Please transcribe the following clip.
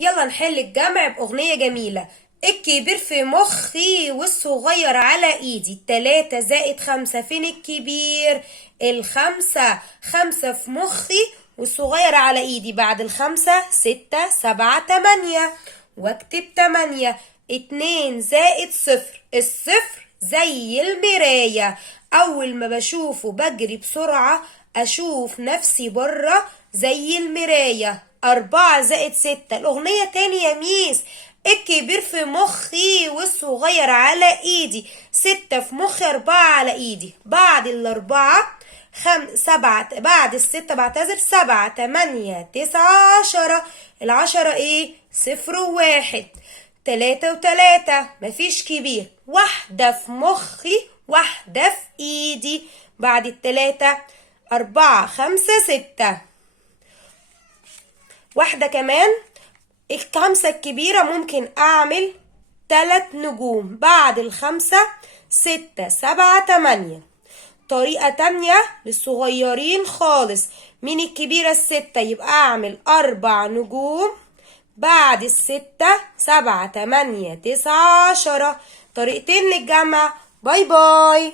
يلا نحل الجمع بأغنية جميلة. الكبير في مخي والصغير على ايدي، 3 زائد 5 فين الكبير؟ الخمسة، 5 في مخي والصغير على ايدي، بعد الخمسة 6 7 8 واكتب 8. 2 زائد صفر، الصفر زي المراية، اول ما بشوفه بجري بسرعة اشوف نفسي بره زي المراية. 4 زائد 6، الأغنية تاني يا ميس. الكبير في مخي والصغير على ايدي، 6 في مخي 4 على ايدي، بعد الأربعة 7، بعد الستة بعتذر 7 8 9 10. العشرة ايه؟ 0 و1. 3 و3 مفيش كبير، واحدة في مخي واحدة في ايدي، بعد التلاتة 4 5 6. واحدة كمان، الخمسة الكبيرة ممكن أعمل 3 نجوم، بعد الخمسة 6 7 8. طريقة تانية للصغيرين خالص، من الكبيرة الستة يبقى أعمل 4 نجوم، بعد الستة 7 8 9 10. طريقتين للجمع. باي باي.